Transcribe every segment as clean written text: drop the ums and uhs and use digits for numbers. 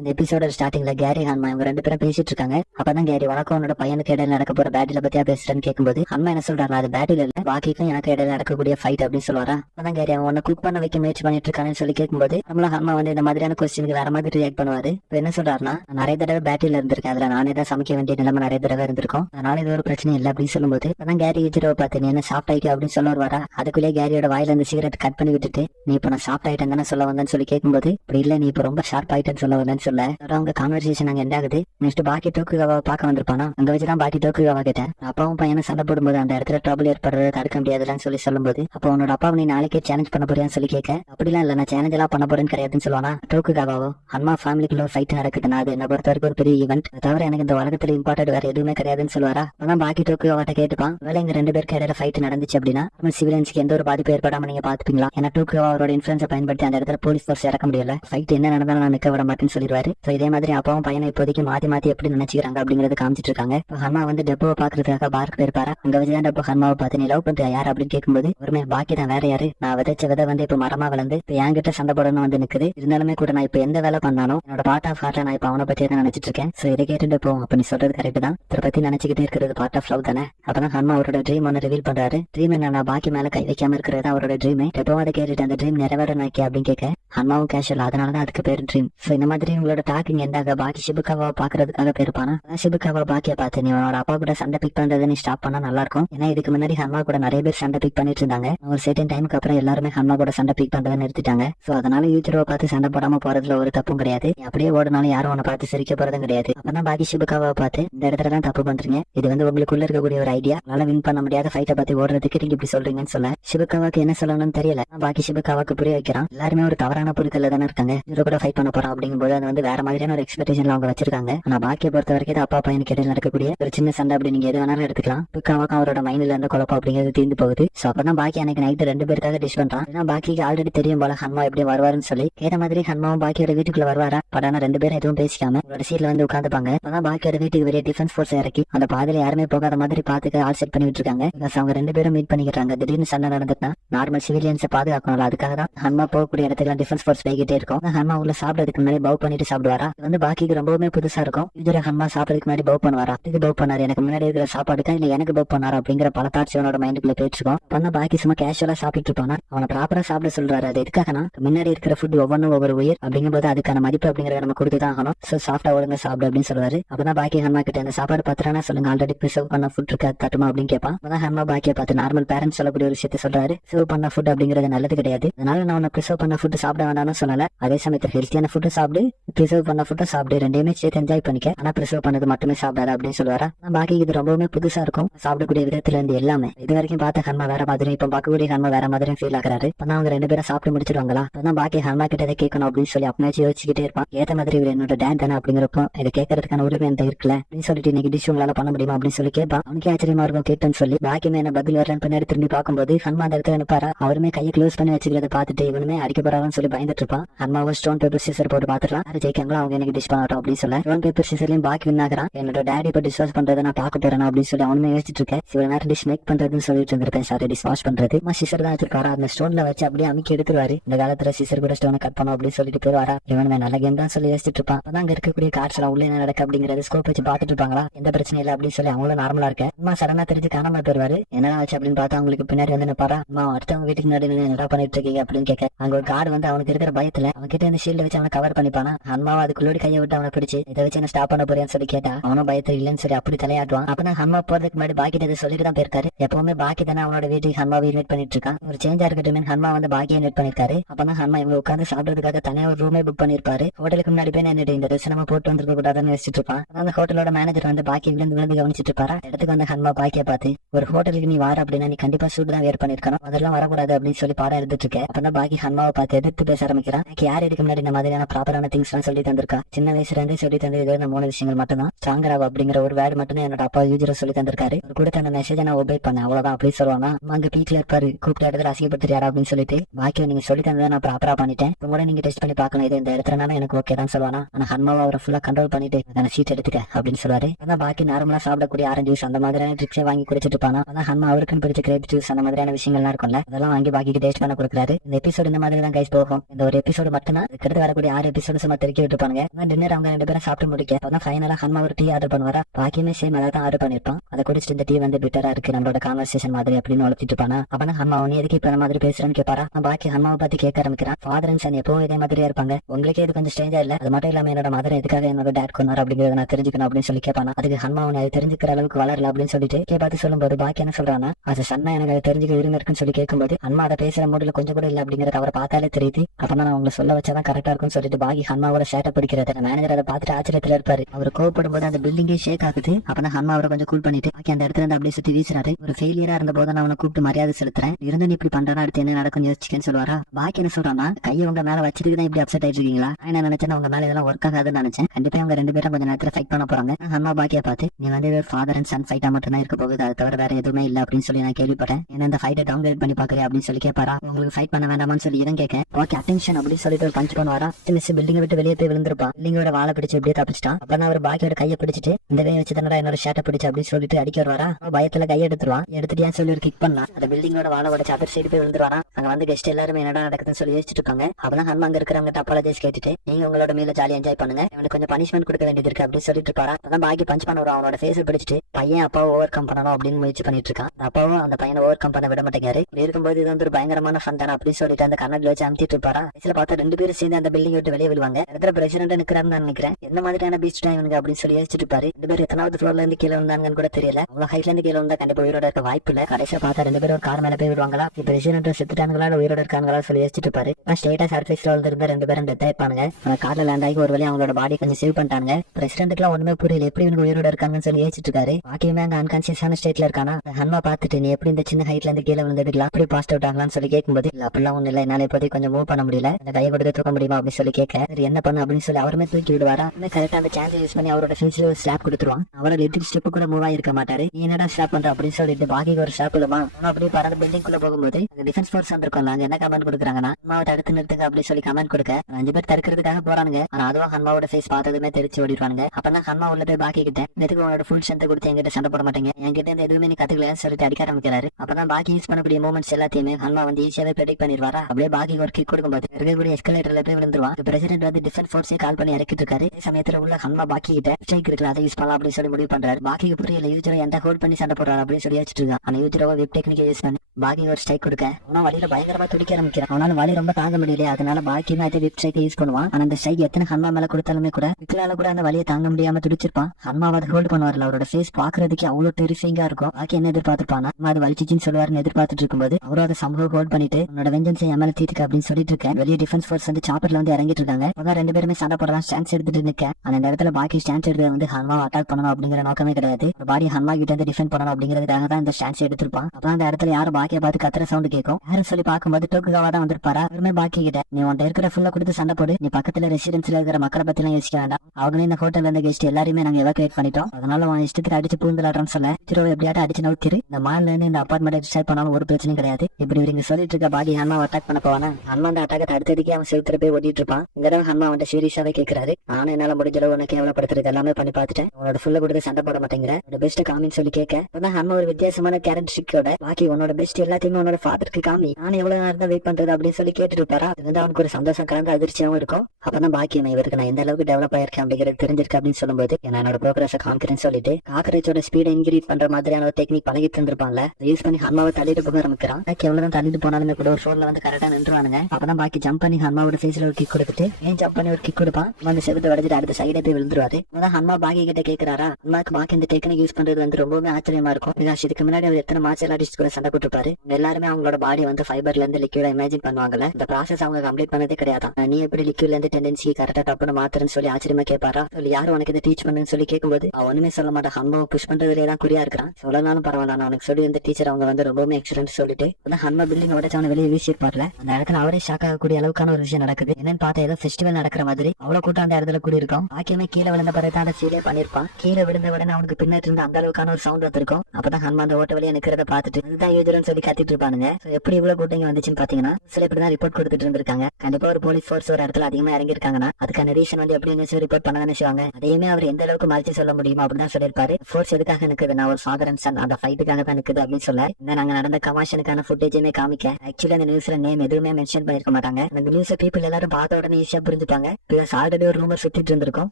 இந்த எபிசோட ஸ்டார்டிங்ல கேரி ஹன்மா இவங்க ரெண்டு பேரும் பேசிட்டு இருக்காங்க. அப்பதான் கேரி வணக்கம் உன்னோட பையனுக்கு இடையில நடக்க போற பேட்டில பத்தியா பேசுறேன்னு கேட்கும்போது ஹன்மா என்ன சொல்றாரு, அது பேட்டில் இல்ல பாக்கிக்கும் எனக்கு இடையில நடக்கக்கூடிய ஃபைட் அப்படின்னு சொல்லுவாரா. அப்பதான் கேரி அவன் உன்னை குக் பண்ண வைக்க முயற்சி பண்ணிட்டு இருக்கான்னு சொல்லி கேட்கும்போது நம்மள ஹன்மா வந்து இந்த மாதிரியான கொஸ்டினுக்கு வேற மாதிரி ரியாக்ட் பண்ணுவாரு. இப்ப என்ன சொல்றாருன்னா, நான் நிறைய தடவை பேட்டில் இருந்திருக்கேன், அதுல நானே தான் சமைக்க வேண்டிய நிலைமை நிறைய தடவை இருந்திருக்கும், அதனால இது ஒரு பிரச்சனை இல்லை அப்படின்னு சொல்லும்போது அப்பதான் கேரி ஹீரோவை பார்த்து நீ என்ன சாஃப்ட் ஆயிட்டு அப்படின்னு சொல்ல வருவாரா. அதுக்குள்ளேயே கேரியோட வாயில இருந்து சிகரெட் கட் பண்ணி விட்டுட்டு நீ இப்ப நான் சாஃப்ட் ஆயிட்டேன் தானே சொல்ல வந்தேன்னு சொல்லி கேட்கும்போது இப்படி இல்ல நீ இப்ப ரொம்ப ஷார்ப் ஆயிட்டேன்னு சொல்ல வந்தேன்னு சொல்ல அவங்க கான்வர்சேஷன் அங்க என்ன ஆகுது. நெக்ஸ்ட் பாக்கி டோக்குகாவா பார்க்க வந்திருப்பானா, அங்க வச்சுதான் பாக்கி டோக்குகாவா கேட்டேன் அப்பாவும் பையனை சண்டை போடும்போது அந்த இடத்துல ட்ரபிள் ஏற்படுறது தடுக்க முடியாதுன்னு சொல்லி சொல்லும்போது அப்போ உன்னோட அப்பா நீ நாளைக்கே சேலஞ்ச் பண்ண போறியான்னு சொல்லி கேட்க அப்படிலாம் இல்ல நான் சேலஞ்ச் எல்லாம் பண்ண போறேன்னு கிடையாதுன்னு சொல்லுவானா. டோக்குகாவாவோ ஹன்மா ஃபேமிலிக்குள்ள ஒரு ஃபைட் நடக்குதுன்னா அது என்ன பொறுத்த வரைக்கும் ஒரு பெரிய ஈவெண்ட், தவிர எனக்கு இந்த உலகத்துல இம்பார்ட்டன்ட் வேற எதுவுமே கிடையாதுன்னு சொல்லுவாரா. அதான் பாக்கி டோக்குகாவாட்ட கேட்டுப்பான், வேலை இங்க ரெண்டு பேருக்கு இடையில ஃபைட் நடந்துச்சு அப்படின்னா நம்ம சிவிலியன்ஸ்க்கு எந்த ஒரு பாதிப்பு ஏற்படாம நீங்க பாத்துப்பீங்களா, ஏன்னா டோக்குகாவா அவரோட இன்ஃபுளுன்ஸை பயன்படுத்தி அந்த இடத்துல போலீஸ் ஃபோர்ஸ் இறக்க முடியல, ஃபைட் என்ன நடந்தாலும் நான் நிக்க விட மாட்டேன்னு சொல்லிடுவாரு. சோ இதே மாதிரி அப்பாவும் பையனை இப்போதைக்கு மாத்தி எப்படி நினைச்சுக்கிறாங்க அப்படிங்கறது காமிச்சிட்டு இருக்காங்க. ஹன்மா வந்து டெப்போவை பாக்குறதுக்காக பார்க்கு போயிருப்பாரா, அங்க வச்சுதான் டெப்போ ஹன்மாவை பார்த்து நீ லவ் பண்ற யார் அப்படின்னு கேட்கும்போது ஒருமே பாக்கி தான் வேற யாரு, நான் விதைச்ச விதை வந்து இப்ப மரமா வளர்ந்து இப்ப என்கிட்ட சண்டை போடணும் வந்து நிக்குது, இருந்தாலுமே கூட நான் இப்ப எந்த வேலை பண்ணாலும் என்னோட பார்ட் ஆஃப் ஹார்ட்ல நான் இப்ப அவனை பத்தி தான் நினைச்சிட்டு இருக்கேன். சோ இதை கேட்டு டெப்போ அப்ப நீ சொல்றது கரெக்ட் தான், இதை பத்தி நினைச்சுக்கிட்டே இருக்கிறது பார்ட் ஆஃப் லவ் தானே. அப்பதான் ஹன்மா அவரோட ட்ரீம் ஒன்னு ரிவீல் பண்றாரு. ட்ரீம் என்ன பாக்கி மேல கை வைக்காம இருக்கிறது அவரோட ட்ரீம். டெப்போ அதை கேட்டுட்டு அந்த ட்ரீம் நிறைவேற நினைக்க அப்படின்னு கேட்க ஹன்மாவும் கேஷுவல், அதனாலதான் அதுக்கு பேரு ட்ரீம். சோ இந்த மாதிரி உங்களோட டாக்கிங் எண்டாக பாக்கி ஷிபுகாவா பாக்குறதுக்காக போயிருப்பானா. ஷிபுகாவா பாக்கிய பார்த்து நீ உன்னோட அப்பா கூட சண்டை பிக் பண்றதை நீ ஸ்டாப் பண்ணா நல்லா இருக்கும், ஏன்னா இதுக்கு முன்னாடி ஹன்மா கூட நிறைய பேர் சண்டை பிக் பண்ணிட்டு இருந்தாங்க, ஒரு சர்டன் டைமுக்கு அப்புறம் எல்லாருமே ஹன்மா கூட சண்டை பிக் பண்றதை நிறுத்திட்டாங்க. சோ அதனால யூஜரோவை பார்த்து சண்டை போடாம போறதுல ஒரு தப்பும் கிடையாது, நீ அப்படியே ஓடினாலும் யாரும் உன்னை பார்த்து சிரிக்க போறதும் கிடையாது. அப்பதான் பாக்கி ஷிபுகாவை பார்த்து இந்த இடத்துல தான் தப்பு பண்றீங்க, இது வந்து உங்களுக்குள்ள இருக்கக்கூடிய ஒரு ஐடியா, அதனால வின் பண்ண முடியாத ஃபைட்டை பத்தி ஓடுறதுக்கு நீங்க இப்படி சொல்றீங்கன்னு சொல்ல ஷிபுகாவாக்கு என்ன சொல்லணும்னு தெரியல. பாக்கி ஷிபுகாவாக்கு புரிய வைக்கிறான், எல்லாருமே ஒரு தவறான புரிதல தானே இருக்காங்க, ஹீரோ கூட ஃபைட் பண்ண போறான் அப்படிங்கும்போது அது வந்து வேற மாதிரியான ஒரு எக்ஸ்பெக்டேஷன்ல அவங்க வச்சிருக்காங்க. ஆனா பாக்கிய பொறுத்த வரைக்கும் அப்பா பையனுக்கு இடையில நடக்கக்கூடிய ஒரு சின்ன சண்டை அப்படி நீங்க எது வேணாலும் எடுத்துக்கலாம், ஷிபுகாவாக்கும் அவரோட மைண்ட்ல இருந்த குழப்பம் அப்படிங்கிறது தீர்ந்து போகுது. சோ அப்பதான் பாக்கி அன்னைக்கு நைட்டு ரெண்டு பேருக்காக டிஷ் பண்றான், ஏன்னா பாக்கிக்கு ஆல்ரெடி தெரியும் போல ஹன்மா எப்படி வருவாருன்னு சொல்லி. கேட்ட மாதிரி ஹன்மாவும் பாக்கியோட வீட்டுக்குள்ள வருவாரா, படான ரெண்டு பேரும் எதுவும் பேசிக்காம ஒரு சீட்ல வந்து உட்காந்துப்பாங்க. அப்பதான் பாக்கியோட வீட்டுக்கு வெளியே டிஃபென்ஸ் ஃபோர்ஸ் இறக்கி அந்த பாதையில யாருமே போகாத மாதிரி பாத்துக்க ஆல் செட் பண்ணிட்டு இருக்காங்க. அவங்க ரெண்டு பேரும் மீட் பண்ணிக்கிறாங்க. திடீர்னு சண்டை நடந்துட்டா நார்மல் சிவிலியன்ஸை பாதுகாக்கணும், அதுக்காக தான் ஹன்மா போகக்கூடிய இடத்துல டிஃபென்ஸ் ஃபோர்ஸ் போய்கிட்டே இருக்கும். ஹன்மா உள்ள சாப்பிடறதுக்கு முன்னாடி பவ் பண்ணிட்டு சாப்பிடுவாரா, இது வந்து பாக்கிக்கு ரொம்பவுமே புதுசா இருக்கும். யூஜரா ஹன்மா சாப்பிடறதுக்கு முன்னாடி பவ் பண்ணுவாரா, இதுக்கு பவ் பண்ணாரு எனக்கு முன்னாடி இருக்கிற சாப்பாடுக்கா இல்ல எனக்கு பவ் பண்ணாரா அப்படிங்கிற பல தாட்ஸ் அவனோட மைண்டுக்குள்ள போயிட்டு இருக்கும். அப்பதான் பாக்கி சும்மா கேஷுவலா சாப்பிட்டு இருப்பானா, அவனை ப்ராப்பரா சாப்பிட சொல்றாரு. அது எதுக்காகனா முன்னாடி இருக்கிற ஃபுட் ஒவ்வொன்றும் ஒவ்வொரு உயிர் அப்படிங்கும்போது அதுக்கான மதிப்பு அப்படிங்கறத நம்ம கொடுத்துதான் ஆகணும். சோ சாஃப்டா ஒழுங்க சாப்பிடு அப்படின்னு சொல்றாரு. அப்பதான் பாக்கி ஹன்மா கிட்ட இந்த சாப்பாடு பத்திரானா சொல்லுங்க, ஆல்ரெடி ப்ரிசர்வ் பண்ண ஃபுட் இருக்கு தட்டுமா அப்படின்னு கேட்பான். அப்பதான் ஹன்மா பாக்கிய பார்த்து நார்மல் பேரண்ட்ஸ் சொல்லக்கூடிய ஒரு விஷயத்த சொல்றாரு, சர்வ் பண்ண ஃபுட் அப்படிங்கிறது நல்லது கிடையாது, அதனால நான் உன்னை ப்ரிசர்வ் பண்ண ஃபுட் சாப்பிட வேண்டாம்னு சொல்லல, அதே சமயத்தில் ஹெல்த்தியான ஃபுட் சாப்பிடு, ப்ரிசர்வ் பண்ண ஃபுட் சாப்பிடு, ரெண்டையுமே சேர்த்து என்ஜாய் பண்ணிக்க, ஆனா ப்ரிசர்வ் பண்ணது மட்டுமே சாப்பிடாது அப்படின்னு சொல்லுவாரா. பாக்கி இது ரொம்பவுமே புதுசா இருக்கும், சாப்பிடக்கூடிய விதத்துல இருந்து எல்லாமே இது வரைக்கும் பார்த்த ஹன்மா வேற மாதிரி, இப்ப பார்க்கக்கூடிய ஹன்மா வேற மாதிரி ஃபீல் ஆகிறாரு. அப்பதான் அவங்க ரெண்டு பேரும் சாப்பிட்டு முடிச்சிருவாங்களா, அப்பதான் பாக்கி ஹன்மா கிட்ட கேட்கணும் அப்படின்னு சொல்லி அப்பவே யோசிச்சுக்கிட்டே இருப்பான். ஏத்த மாதிரி இவர் என்னோட டேட் தானே அப்படிங்கிறப்போ இதை கேட்கறதுக்கான உரிமை என்கிட்ட இருக்குல்ல அப்படின்னு சொல்லிட்டு இன்னைக்கு டிஷ் உங்களால பண்ண முடியுமா அப்படின்னு சொல்லி கேட்பான். அவனுக்கு ஆச்சரியமா இருக்கும் கேட்டேன்னு சொல்லி. பாக்கியமே என்ன பதில் வரலன்னு பின்னாடி திரும்பி பார்க்கும்போது ஹன்மா அந்த இடத்துல நிப்பாரா, அவருமே கையை க்ளோஸ் பண்ணி வச்சுக்கிறத பார்த்துட்டு இவனுமே அடிக்க போறான்னு சொல்லி பயந்துட்டு இருப்பான். ஹன்மாவும் ஸ்டோன் பேப்பர் சீசர் போட்டு பாத்துக்கலாம், யாரு ஜெயிக்காங்களோ அவங்க எனக்கு டிஷ் பண்ணட்டும் அப்படின்னு சொல்ல ஸ்டோன் பேப்பர் சீசர்லயும் பாக்கி வின்னாகிறான். என்னோட டேடி இப்ப டிஸ்வாஷ் பண்றதை நான் பார்க்க போறேன் அப்படின்னு சொல்லி அவனுமே யோசிச்சுட்டு இருக்கேன். இவ்வளவு நேரம் டிஷ் மேக் பண்றதுன்னு சொல்லிட்டு இருந்திருப்பேன், சாரி டிஷ் வாஷ் பண்றது சீசர் தான் வச்சிருக்காரு, அந்த ஸ்டோன்ல வச்சு அப்படியே அமைக்கி எடுத்துருவாரு. இந்த காலத்துல சீசர் கூட ஸ்டோனை கட் பண்ணும் அப்படின்னு சொல்லிட்டு போயிருவாரா. இவன் நல்ல கேம் தான் சொல்லி யோசிச்சுட்டு இருப்பான். அப்பதான் அங்க இருக்கக்கூடிய கார்ட்ஸ் எல்லாம் உள்ள என்ன நடக்கு அப்படிங்கறது ஸ்கோப் வச்சு பாத்துட்டு இருப்பாங்களா, எந்த பிரச்சனை இல்லை அப்படின்னு சொல்லி அவங்களும் நார்மலா இருக்க. அம்மா சடனா தெரிஞ்சு காணாம போயிருவாரு. என்ன ஆச்சு அப்படின்னு பார்த்தா அவங்களுக்கு பின்னாடி வந்து நிப்பாரா. அம்மா அடுத்தவங்க வீட்டுக்கு முன்னாடி என்ன பண்ணிட்டு இருக்கீங்க அப்படின்னு கேட்க அங்க ஒரு கார்டு வந்து அவனுக்கு இருக்கிற பயத்துல அவன் கிட்ட இந்த ஷீல்ட வச்சு அவனை கவர் பண்ணிப்பானா. அம்மாவை அதுக்குள்ளோடி கையை விட்டு அவனை பிடிச்சு இதை வச்சு என்ன ஸ்டாப் பண்ண போறேன்னு சொல்லி கேட்டா அவனும் பயத்துல இல்லன்னு சொல்லி அப்படி தலையாட்டுவான். அப்பதான் ஹன்மா போறதுக்கு முன்னாடி பாக்கிட்ட சொல்லிட்டு தான் போயிருக்காரு. எப்பவுமே பாக்கி தானே அவனோட வீட்டுக்கு ஹன்மாவை இன்வைட் பண்ணிட்டு இருக்கான், ஒரு சேஞ்சா இருக்கட்டும் ஹன்மா வந்து பாக்கியை இன்வைட் பண்ணிருக்காரு. அப்பதான் ஹன்மா இவங்க உட்காந்து சாப்பிடுறதுக்காக தனியா ஒரு ரூமே புக் பண்ணிருப்பாரு. ஹோட்டலுக்கு முன்னாடி போய் நின்னுட்டு இந்த ட்ரெஸ் நம்ம போட்டு வந்துருக்க கூடாதுன்னு வச்சுட்டு இருப்பான். அந்த ஹோட்டலோட மேனேஜர் வந்து பாக்கி விழுந்து கவனிச்சிட்டு இருப்பாரா. இடத்துக்கு வந்து ஹன்மா பாக்கிய பார்த்து ஒரு ஹோட்டலுக்கு நீ வார அப்படின்னா நீ கண்டிப்பா சூட் தான் வேர் பண்ணிருக்கணும், அதெல்லாம் வரக்கூடாது அப்படின்னு சொல்லி பாடம் எடுத்துட்டு இருக்க. அப்பதான் பாக்கி ஹன்மாவை பார்த்து எதிர்த்து பேச ஆரம்பிக்கிறான். யார் இதுக்கு முன்னாடி இந்த மாதிரியான ப்ராப்பரான திங்ஸ் எல்லாம் சொல்லி தந்திருக்கா, சின்ன வயசுல இருந்து சொல்லி தந்தது இந்த 3 விஷயங்கள் மட்டும் தான், ஸ்ட்ராங்கராவ் அப்படிங்கிற ஒரு வேர்டு மட்டும் என்னோட அப்பா யூஜரா சொல்லி தந்திருக்காரு, ஒரு கொடுத்த அந்த மெசேஜ் நான் ஒபே பண்ணேன் அவ்வளவுதான் அப்படி சொல்லுவாங்க. அங்க பீக்ல இருப்பாரு, கூப்பிட்ட இடத்துல அசிங்கப்படுத்தியாரா அப்படின்னு சொல்லிட்டு பாக்கி நீங்க சொல்லி தந்ததை நான் ப்ராப்பரா பண்ணிட்டேன், இப்போ கூட நீங்க டெஸ்ட் பண்ணி பாக்கணும், இது இந்த இடத்துலனாலும் எனக்கு ஓகே தான் சொல்லுவானா. ஆனா ஹன்மாவை அவரை ஃபுல்லா கண்ட்ரோல் பண்ணிட்டு அந்த சீட் எடுத்துக்க அப்படின்னு சொல்லுவாரு. அதான் பாக்கி நார்மலா சாப்பிடக்கூடிய ஆரஞ்சு ஜூஸ் அந்த மாதிரியான ட்ரிக்ஸை வாங்கி குடிச்சிட்டு இருப்பானா. அதான் ஹன்மா அவருக்குன்னு பிடிச்ச கிரேப் ஜூஸ் அந்த மாதிரியான விஷயங்கள்லாம் இருக்கும்ல, அதெல்லாம் வாங்கி பாக்கி டேஸ்ட் பண்ண கொடுக்குறாரு. இந்த எபிசோடு இந்த மாதிரி தான் கைஸ் போகும். இந்த ஒரு எபிசோடு மட்டும்தான், கிட்ட வரக்கூடிய 6 எபிசோடு சும்மா இறக்கி விட்டுப்பாங்க. டின்னர் அவங்க 2 பேரும் சாப்பிட்டு முடிக்க அப்பதான் ஃபைனலா ஹன்மா ஒரு டீ ஆர்டர் பண்ணுவாரா. பாக்கியுமே சேம் அதை தான் ஆர்டர் பண்ணிருப்பான். அதை குடிச்சிட்டு இந்த டீ வந்து பிட்டரா இருக்கு நம்மளோட கான்வர்சேஷன் மாதிரி அப்படின்னு வளர்த்திட்டு இருப்பானா. அப்பனா ஹன்மா நீ எதுக்கு இப்ப மாதிரி பேசுறேன்னு கேட்பாரா. பாக்கி ஹன்மாவை பத்தி கேட்க ஆரம்பிக்கிறான். ஃபாதர் அண்ட் சன் எப்பவும் இதே மாதிரியா இருப்பாங்க, உங்களுக்கே இது கொஞ்சம் ஸ்ட்ரேஞ்சா இல்ல, அது மட்டும் இல்லாம என்னோட மதர் எதுக்காக என்னோட டேட் கொண்டாரு அப்படிங்கறத நான் தெரிஞ்சுக்கணும் அப்படின்னு சொல்லி கேட்பானா. அதுக்கு ஹன்மா அதை தெரிஞ்சுக்கிற அளவுக்கு வளரல அப்படின்னு சொல்லிட்டு பார்த்து சொல்லும்போது பாக்கி என்ன சொல்றானா, அது சன்னா எனக்கு அதை தெரிஞ்சுக்க உரிமை இருக்குன்னு சொல்லி கேட்கும்போது ஹன்மா அதை பேசுற மூடுல கொஞ்சம் கூட இல்ல அப்படிங்கறத அவரை பார்த்தாலே தெரியுது. அப்பதான் நான் உங்களை சொல்ல வச்சாதான் கரெக்டா இருக்கும்னு சொல்லிட்டு பாக்கி ஹன்மாவோட ஷேட்டை பிடிக்கிறது. மேனேஜர் அதை பார்த்துட்டு ஆச்சரியத்துல இருப்பாரு. அவர் கோவப்படும் போது அந்த பில்டிங்கே ஷேக் ஆகுது. அப்பதான் ஹன்மா அவரை கொஞ்சம் கூல் பண்ணிட்டு பாக்கி அந்த இடத்துல இருந்து அப்படியே சுத்தி வீசுறாரு. ஒரு ஃபெயிலியரா இருந்த போது நான் அவனை கூப்பிட்டு மரியாதை செலுத்துறேன், இருந்து நீ இப்படி பண்றா அடுத்து என்ன நடக்கும் யோசிச்சுக்கன்னு சொல்லுவாரா. பாக்கி என்ன சொல்றான்னா, கையை உங்க மேல வச்சிட்டு தான் இப்படி அப்செட் ஆயிட்டு இருக்கீங்களா, என்ன நினைச்சேன் உங்க மேல இதெல்லாம் ஒர்க் ஆகாதுன்னு நினைச்சேன், கண்டிப்பா அவங்க 2 பேரும் கொஞ்சம் நேரத்துல ஃபைட் பண்ண போறாங்க. ஹன்மா பாக்கியை பார்த்து நீ வந்து ஃபாதர் அண்ட் சன் ஃபைட்டா மட்டும் தான் இருக்க போகுது, அது தவிர வேற எதுவுமே இல்ல அப்படின்னு சொல்லி நான் கேள்விப்பட்டேன், என்ன இந்த ஃபைட்டை டவுன்கிரேட் பண்ணி பாக்குறேன் அப்படின்னு சொல்லி கேட்பாரா. உங்களுக்கு ஃபைட் பண்ண வேண்டாமான்னு சொல்லி இடம் கேட்க ஓகே அட்டென்ஷன் அப்படின்னு சொல்லிட்டு ஒரு பஞ்ச் பண்ணுவாரா. மிஸ் பில்டிங்கை விட்டு வெளியே போய் விழுந்திருப்பா. பில்டிங்கோட வாழை பிடிச்சு எப்படியே தப்பிச்சிட்டான். அப்பதான் அவர் பாக்கியோட கையை பிடிச்சிட்டு இந்த கையை வச்சு தானடா என்னோட ஷர்ட்டை பிடிச்சு அப்படின்னு சொல்லிட்டு அடிக்க வருவாரா. பயத்துல கையை எடுத்துருவான். எடுத்துட்டியான்னு சொல்லி ஒரு கிக் பண்ணா. அந்த பில்டிங்கோட வாழை உடச்சு அதர் சைடு போய் விழுந்துருவானா. அங்க வந்து கெஸ்ட் எல்லாருமே என்னடா நடக்குதுன்னு சொல்லி யோசிச்சுட்டு இருக்காங்க. அப்பதான் ஹன்மா அங்க இருக்கிறவங்க அப்பாலஜைஸ் கேட்டுட்டு நீங்க உங்களோட மீல ஜாலியா என்ஜாய் பண்ணுங்க, எனக்கு கொஞ்சம் பனிஷ்மெண்ட் கொடுக்க வேண்டியது இருக்கு அப்படின்னு சொல்லிட்டு இருப்பாரா. அதான் பாக்கி பஞ்ச் பண்ண வரும். அவனோட ஃபேஸை பிடிச்சிட்டு பையன் அப்பாவை ஓவர் கம் பண்ணணும் அப்படின்னு முயற்சி பண்ணிட்டு இருக்கான். அப்பாவும் அந்த பையனை ஓவர் கம் பண்ண விட மாட்டேங்காரு. இருக்கும்போது இது வந்து ஒரு பயங்கரமான ஃபன் தானே அப்படின்னு சொல்லிட்டு அந்த கண்ணாடில வச்சு அமுத்திட்டு இருப்பாரா. இதுல பார்த்தா 2 பேரும் சேர்ந்து அந்த பில்டிங் விட்டு வெளியே விழுவாங்க. இடத்துல பிரசிடென்ட் நிக்கிறாருன்னு நான் நினைக்கிறேன். எந்த மாதிரியான பீச் டைம் அப்படின்னு சொல்லி யோசிச்சுட்டு இருப்பாரு. 2 பேரும் எத்தனாவது ஃப்ளோர்ல இருந்து கீழே வந்தாங்கன்னு கூட தெரியல. அவ்வளவு ஹைட்ல இருந்து கீழே வந்தா கண்டிப்பா உயிரோட இருக்க வாய்ப்பு இல்ல. கடைசியா பார்த்தா 2 பேரும் ஒரு கார் மேல போய் விடுவாங்களா. இப்ப பிரசிடென்ட் செத்துட்டாங்களா உயிரோட இருக்காங்களா சொல்லி யோசிச்சுட்டு இருப்பாரு. ஸ்டேட்டா சர்ஃபேஸ் ரோல் இருந்த 2 பேரும் டெத் ஆயிப்பாங்க. அந்த கார்ல லேண்ட் ஆகி ஒரு வழி அவங்களோட பாடி கொஞ்சம் சேவ் பண்ணிட்டாங்க. பிரசிடென்ட்க்குலாம் ஒண்ணுமே புரியல, எப்படி இவங்க உயிரோட இருக்காங்கன்னு சொல்லி யோசிச்சுட்டு இருக்காரு. பாக்கியுமே அங்க அன்கான்சியஸான ஸ்டேட்ல இருக்கானா. ஹன்மா பார்த்துட்டு நீ எப்படி இந்த சின்ன ஹைட்ல இருந்து கீழே விழுந்துட்டுலாம் அப்படி பாஸ்ட் அவுட் ஆகலாம்னு சொல்லி கேட்கும்போது இல்ல அப்படிலாம் ஒண்ணு இல்ல, என்னால இப்போதைக்கு கொஞ்சம் மூவ் பண்ண முடியல, அந்த கையை கொடுத்து தூக்க முடியுமா அப்படின்னு சொல்லி கேட்க சரி என்ன பண்ணு அப்படின்னு சொல்லி அவருமே தூக்கி விடுவாரா. கரெக்டா அந்த சான்ஸ் யூஸ் பண்ணி அவரோட ஃபேஸ்ல ஒரு ஸ்லாப் கொடுத்துருவான். அவரோட லிட்டில் ஸ்டெப் கூட மூவ் ஆயிருக்க மாட்டாரு. நீ என்னடா ஸ்லாப் பண்ற அப்படின்னு சொல்லிட்டு பாக்கிக்கு ஒரு ஸ்லாப் இல்லமா அப்படியே பறந்து பில்டிங் குள்ள போகும்போது டிஃபென்ஸ் ஃபோர்ஸ் வந்திருக்கோம். அங்க என்ன கமெண்ட் கொடுக்குறாங்கன்னா அம்மாவை தடுத்து நிறுத்துங்க அப்படி சொல்லி கமெண்ட் கொடுக்க 5 பேர் தடுக்கிறதுக்காக போறானுங்க. ஆனா அதுவும் ஹன்மாவோட ஃபேஸ் பார்த்ததுமே தெரிச்சு ஓடிடுவாங்க. அப்பதான் ஹன்மா உள்ள போய் பாக்கி கிட்ட எதுக்கு உங்களோட ஃபுல் ஸ்ட்ரென்த் கொடுத்து என்கிட்ட சண்டை போட மாட்டேங்க, என்கிட்ட இருந்து எதுவுமே நீ கத்துக்கலன்னு சொல்லிட்டு அடிக்க ஆரம்பிக்கிறாரு. அப்பதான் பாக்கி யூஸ் பண்ணக்கூடிய மூமெண்ட்ஸ் எல்லாத்தையுமே ஹன்மா வந்து ஈஸியாவே ப்ரெடிக்ட் பண்ணிடுவாரா. அப்படியே பாக்கி ஒரு கிக் கொடுக்கும்போது இருக்கக்கூடிய எஸ்கலேட்டர்ல போய் விழுந்துருவான். பிரசிடென்ட் வந்து டிஃபென்ஸ் ஃபோர்ஸே கால் பண்ணி இறக்கிட்டு இருக்காரு. சமயத்துல உள்ள ஹன்மா பாக்கி கிட்ட ஸ்ட்ரைக் இருக்குல்ல அதை யூஸ் பண்ணலாம் அப்படின்னு சொல்லி முடிவு பண்றாரு. பாக்கிக்கு புரியல யூஜரோ எந்த ஹோல்ட் பண்ணி சண்டை போடுறாரு அப்படின்னு சொல்லி வச்சுட்டு இருக்கான். ஆனா யூஜரோவை வெப் டெக்னிக்கை யூஸ் பண்ணி பாக்கி ஒரு ஸ்ட்ரைக் கொடுக்க அவனா வழியில பயங்கரமா துடிக்க ஆரம்பிக்கிறான். அவனால வலி ரொம்ப தாங்க முடியல, அதனால பாக்கியுமே அதே வெப் ஸ்ட்ரைக்கை யூஸ் பண்ணுவான். ஆனா அந்த ஸ்ட்ரைக் எத்தனை ஹன்மா மேல கொடுத்தாலுமே கூட விக்கலால கூட அந்த வலியை தாங்க முடியாம துடிச்சிருப்பான். ஹன்மாவை அதை ஹோல்ட் பண்ணுவார்ல, அவரோட ஃபேஸ் பாக்குறதுக்கு அவ்வளவு டெரிஃபைங்கா இருக்கும். பாக்கி என்ன எதிர்பார்த்திருப்பானா அது வலிச்சிச்சின்னு சொல்லுவாருன்னு எதிர்பார்த்துட்டு இருக்கும்போது அவரும் அதை சம்பவம் ஹோல்ட் பண்ணிட்டு உன்னோட வெஞ்சன்ஸை எம்எல் தீர்க்க அப்படின்னு சொல்லிட்டு இருக்கேன். வெளியே டிஃபென்ஸ் ஃபோர்ஸ் வந்து சாப்பர்ல வந்து இறங்கிட்டு இருக்காங்க. அதான் 2 பேருமே சண்டை போடலாம் ஸ்டான்ஸ் எடுத்துட்டு நிக்க. அந்த இடத்துல பாக்கி ஸ்டான்ஸ் எடுத்து வந்து ஹன்மாவை அட்டாக் பண்ணணும் அப்படிங்கிற நோக்கமே கிடையாது. பாடி ஹன்மா கிட்ட இருந்து டிஃபெண்ட் பண்ணணும் அப்படிங்கிறதுக்காக தான் இந்த ஸ்டான்ஸ் எடுத்திருப்பான். அப்பதான் அந்த இடத்துல யாரும் பாக்கியை பார்த்து கத்துற சவுண்ட் கேட்கும். யாரும் சொல்லி பார்க்கும்போது டோக்குகாவா தான் வந்திருப்பாரா. அவருமே பாக்கி கிட்ட நீ உன்ட்ட இருக்கிற ஃபுல்லா கொடுத்து சண்டை போடு, நீ பக்கத்துல ரெசிடென்ஸ்ல இருக்கிற மக்களை பத்தி எல்லாம் யோசிக்க வேண்டாம், அவங்களே இந்த ஹோட்டல்ல இருந்த கெஸ்ட் எல்லாருமே நாங்க எவாக்குவேட் பண்ணிட்டோம், அதனால உன் இஷ்டத்துக்கு அடிச்சு பூந்துலாடுறோம்னு சொல்ல எப்படியாட்டும் அடிச்சு நோக்கிரு இந்த மால்ல இருந்து இந்த அபார்ட்மெண்ட் டிஸ்டர்ப் பண்ணாலும் ஒரு பிரச்சனையும் கிடையாது. இப்படி இவங்க சொல்லிட்டு இருக்க பாடி ஹன்மா அட்டாக் பண்ண போவானா. ஹன்மா அந்த அட்டாக் அடுத்ததுக்கே அவன் செலுத்துற போய் ஓடிட்டு இருப்பான். இந்த தடவை ஹன்மா அவன் சீரியஸாவே கேட்கிறாரு, நானும் என்னால முடிஞ்ச அளவு உனக்கு கேவலப்படுத்துறது எல்லாமே பண்ணி பார்த்துட்டேன், உன்னோட ஃபுல்ல கொடுத்து சண்டை போட மாட்டேங்கிற, பெஸ்ட் காமின்னு சொல்லி கேட்க அப்பதான் ஹன்மா ஒரு வித்தியாசமான கேரக்டரிஸ்டிக்கோட பாக்கி உன்னோட பெஸ்ட் எல்லாத்தையுமே உன்னோட ஃபாதருக்கு காமி, நான் எவ்வளவு நேரம் தான் வெயிட் பண்றது அப்படின்னு சொல்லி கேட்டுட்டு இருப்பாரா. அது வந்து அவனுக்கு ஒரு சந்தோஷம் கலந்து அதிர்ச்சியாவும் இருக்கும். அப்பதான் பாக்கியமே இவருக்கு நான் எந்த அளவுக்கு டெவலப் ஆயிருக்கேன் அப்படிங்கிறது தெரிஞ்சிருக்கு அப்படின்னு சொல்லும்போது என்னோட ப்ரோக்ரஸை காமிக்கிறேன்னு சொல்லிட்டு காக்கரேஜோட ஸ்பீடை இன்க்ரீஸ் பண்ற மாதிரியான ஒரு டெக்னிக் பழகி தந்திருப்பான்ல, யூஸ் பண்ணி ஹன்மாவை தள்ளிட்டு போக ஆரம்பிக்கிறான். எவ்வளவு தள்ளிட்டு போனாலுமே கூட ஒரு ஷோர்ல வந்து கரெக்டா நின்றுவானுங்க. அப்பதான் பாக்கி ஜம்ப் பண்ணி ஹன்மாவோட ஃபேஸ்ல ஒரு கிக் கொடுத்துட்டு ஏன் ஜம்ப் பண்ணி ஒரு கிக் கொடுப்பான். வந்து செவத்தை வடைச்சிட்டு அடுத்த சைடே போய் விழுந்துருவாரு. அதான் ஹன்மா பாக்கி கிட்ட கேட்கிறாரா, ஹன்மாக்கு பாக்கி இந்த டெக்னிக் யூஸ் பண்றது வந்து ரொம்பவே ஆச்சரியமா இருக்கும். இதுக்கு முன்னாடி அவர் எத்தனை மார்ஷல் ஆர்டிஸ்ட் கூட சண்டை போட்டுருப்பாரு. எல்லாருமே அவங்களோட பாடி வந்து ஃபைபர்ல இருந்து லிக்விடா இமேஜின் பண்ணுவாங்கல்ல, இந்த ப்ராசஸ் அவங்க கம்ப்ளீட் பண்ணதே கிடையாது. நீ எப்படி லிக்விட்ல இருந்து டெண்டன்சி கரெக்டா டப்புன்னு மாத்துறன்னு சொல்லி ஆச்சரியமா கேட்பாரா. சொல்லி யாரும் உனக்கு இதை டீச் பண்ணுன்னு சொல்லி கேட்கும்போது ஒண்ணுமே சொல்ல மாட்டேன், ஹன்மாவை புஷ் பண்றதுலேயே தான் குறியா இருக்கிறான். சொல்லனாலும் பரவாயில்ல, நான் உனக்கு சொல்லி இந்த டீச்சர் அவங்க வந்து ரொம்பவே எக்ஸலன்ட் சொல்லிட்டு ஹன்மா பில்டிங் உடச்சு அவனை வெளியே வீசியிருப்பார்ல. அந்த இடத்துல அவரே ஷாக் ஆகக்கூடிய அளவுக்கான ஒரு விஷயம் நடக்குது. என்னன்னு பார்த்தா ஏதோ ஃபெஸ்டிவல் நடக்கிற மாதிரி அவ்வளவு கூட்டம் அந்த இடத்துல கூடி இருக்கும். பாக்கியமே கீழே விழுந்த பிறகு அந்த சீலே பண்ணிருப்பான். கீழே விழுந்த உடனே அவனுக்கு பின்னாடி இருந்து அந்த அளவுக்கான ஒரு சவுண்ட் வந்திருக்கும். அப்பதான் ஹன்மா அந்த ஓட்ட வழியா நிக்கிறத பார்த்துட்டு இதுதான் யூஜர்னு சொல்லி கத்திட்டு இருப்பானுங்க. எப்படி இவ்வளவு கூட்டங்க வந்துச்சுன்னு பாத்தீங்கன்னா சில இப்படிதான் ரிப்போர்ட் கொடுத்துட்டு இருந்திருக்காங்க. கண்டிப்பா ஒரு போலீஸ் ஃபோர்ஸ் ஒரு இடத்துல அதிகமா இறங்கி இருக்காங்கன்னா அதுக்கான ரீசன் வந்து எப்படி ரிப்போர்ட் பண்ணதானே செய்வாங்க. அதையுமே அவர் எந்த அளவுக்கு மறைச்சு சொல்ல முடியுமோ அப்படிதான் சொல்லியிருப்பாரு. ஃபோர்ஸ் எதுக்காக நிக்குது, நான் ஒரு ஃபாதர் அண்ட் சன் அந்த ஃபைட்டுக்காக தான் நிக்குது அப்படின்னு சொல்ல இந்த நாங்க நடந்த கமாஷனுக்கான ஃபுட்டேஜுமே காமிக்க ஆக்சுவலி அந்த நியூஸ்ல நேம் எதுவுமே மென்ஷன் பண்ணிருக்க மாட்டாங்க. அந்த நியூஸ் பீப்புள் எல்லாரும் பார்த்த உடனே ஈஸியா புரிஞ்சுப்பாங்க. பிளஸ் ஆல்ரெடி ஒரு ரூமர் சுத்திட்டு இருந்திருக்கும்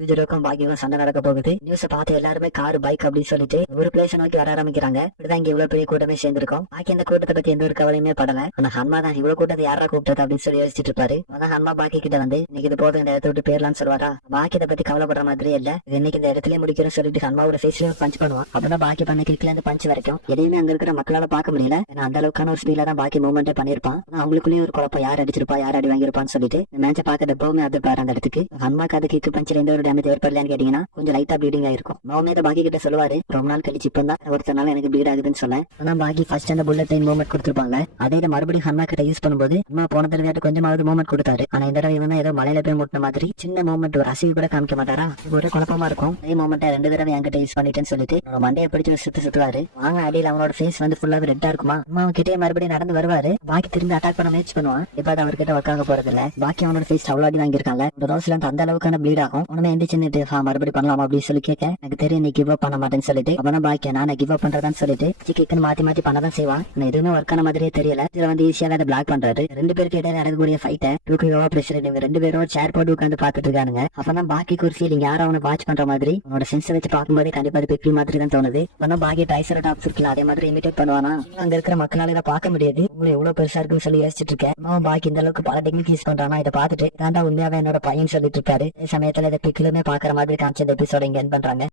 யூஜருக்கும் பாக்கியம் சண்டை நடக்க போகுது. நியூஸ் பார்த்து எல்லாருமே கார் பைக் அப்படின்னு சொல்லிட்டு ஒரு பிளேஸ் நோக்கி வர ஆரம்பிக்கிறாங்க. இப்படிதான் இங்க இவ்வளவு பெரிய கூட்டமே சேர்ந்திருக்கும். பாக்கி இந்த கூட்டத்தை பத்தி எந்த ஒரு கவலையுமே படல. ஆனா ஹன்மா தான் இவ்வளவு கூட்டத்தை யாரா கூப்பிட்டது அப்படின்னு சொல்லி யோசிச்சுட்டு இருப்பாரு. அதான் ஹன்மா பாக்கி கிட்ட வந்து இன்னைக்கு இது போதும் இந்த இடத்த விட்டு பேர்லான்னு சொல்லுவாரா. பாக்கி இதை பத்தி கவலைப்படுற மாதிரியே இல்ல, இது இன்னைக்கு இந்த இடத்துல முடிக்கிறேன்னு சொல்லிட்டு ஹன்மாவோட ஃபேஸ்ல பஞ்ச் பண்ணுவான். அப்பதான் பாக்கி பண்ண கிளிக்ல இருந்து பஞ்ச் வரைக்கும் எதையுமே அங்க இருக்கிற மக்களால பார்க்க முடியல. ஏன்னா அந்த அளவுக்கான ஒரு ஸ்பீட்ல தான் பாக்கி மூவ்மெண்டே பண்ணிருப்பான். அவங்களுக்குள்ளேயே ஒரு குழப்பம், யார் அடிச்சிருப்பா யார் அடி வாங்கிருப்பான்னு சொல்லிட்டு மேட்சை பார்க்க எப்பவுமே அது பாரு அந்த இடத்துக்கு. ஹன்மாக்கு அது கிக்கு பஞ்சில் எந்த ஒரு டேமேஜ் ஏற்படலன்னு கேட்டீங்கன்னா கொஞ்சம் லைட்டா ப்ளீடிங் ஆயிருக்கும். நோமே பாக்கி கிட்ட சொல்லுவாரு ரொம்ப நாள் கழிச்சு இப்ப தான் ஒருத்தனால எனக்கு ப்ளீட் ஆகுதுன்னு சொல்ல. ஆனா பாக்கி ஃபர்ஸ்ட் அந்த புல்லட் டைம் மூவ்மெண்ட் கொடுத்துருப்பாங்க. அதே மறுபடியும் ஹன்மா கிட்ட யூஸ் பண்ணும்போது அம்மா போன தடவை கொஞ்சமாவது மூவ்மெண்ட் கொடுத்தாரு. ஆனா இந்த தடவை இவன் ஏதோ மலையில போய் முட்டின மாதிரி சின்ன மூவ்மெண்ட் ஒரு அசைவு கூட காமிக்க மாட்டாரா. ஒரு குழப்பமா இருக்கும். அதே மூவ்மெண்ட் 2 தடவை என்கிட்ட யூஸ் பண்ணிட்டேன்னு சொல்லிட்டு மண்டையை பிடிச்சு சுத்துவாரு. வாங்க அடியில் அவனோட ஃபேஸ் வந்து ஃபுல்லா ரெட்டா இருக்குமா. அம்மா கிட்டே மறுபடியும் நடந்து வருவாரு. பாக்கி திரும்பி அட்டாக் பண்ண முயற்சி பண்ணுவான். இப்ப அது அவர்கிட்ட ஒர்க் ஆக போறது இல்ல. பாக்கி அவனோட ஃபேஸ் அவ்வளோ அடி வாங்கியிருக்காங்க. இந்த ரோஸ்ல அந்த அளவுக்கான ப்ளீட் ஆகும். உடனே எந்திரிச்சுட்டு மறுபடியும் பண்ணலாம் அப்படின்னு சொல்லி கேட்க எனக்கு தெரியும் நீ கிவ் அப் பண்ண மாட்டேன்னு சொல்லிட்டு அவனா பாக்கியா நான் கிவ் அப் பண்றதான்னு சொல்லிட்டு சிக்கன் மாத்தி மாத்தி பண்ணதான் செய்வான். எதுவுமே ஒர்க் ஆன மாதிரியே தெரியல. இதுல வந்து ஈஸியா அதை பிளாக் பண்றாரு. 2 பேருக்கு இடையில நடக்கக்கூடிய ஃபைட்டை டூக்கியோவா பிரஷர் இவங்க 2 பேரும் சேர் போட்டு உட்காந்து பாத்துட்டு இருக்கானுங்க. அப்பதான் பாக்கிக்கு ஒரு ஃபீலிங் யாரும் அவனை வாட்ச் பண்ற மாதிரி அவனோட சென்ஸை வச்சு பார்க்கும்போதே கண்டிப்பா அது பெப்பி மாதிரி தான் தோணுது. ஆனா பாக்கி டைசர் டாப்ஸ் இருக்குல்ல அதே மாதிரி இமிடேட் பண்ணுவானா. அங்க இருக்கிற மக்களால இதை பார்க்க முடியாது. உங்களை எவ்வளவு பெருசா இருக்குன்னு சொல்லி யோசிச்சுட்டு இருக்கேன். அவன் பாக்கி இந்த அளவுக்கு பல டெக்னிக் யூஸ் பண்றானா இதை பார்த்துட்டு தாண்டா உண்மையாவே என்னோட பையன் சொல்லிட்டு இருக்காரு. சமயத்துல இதை பிக்கிலுமே பாக்குற மாதிரி காமிச்ச எபிசோட இங்க என் பண்றாங்க.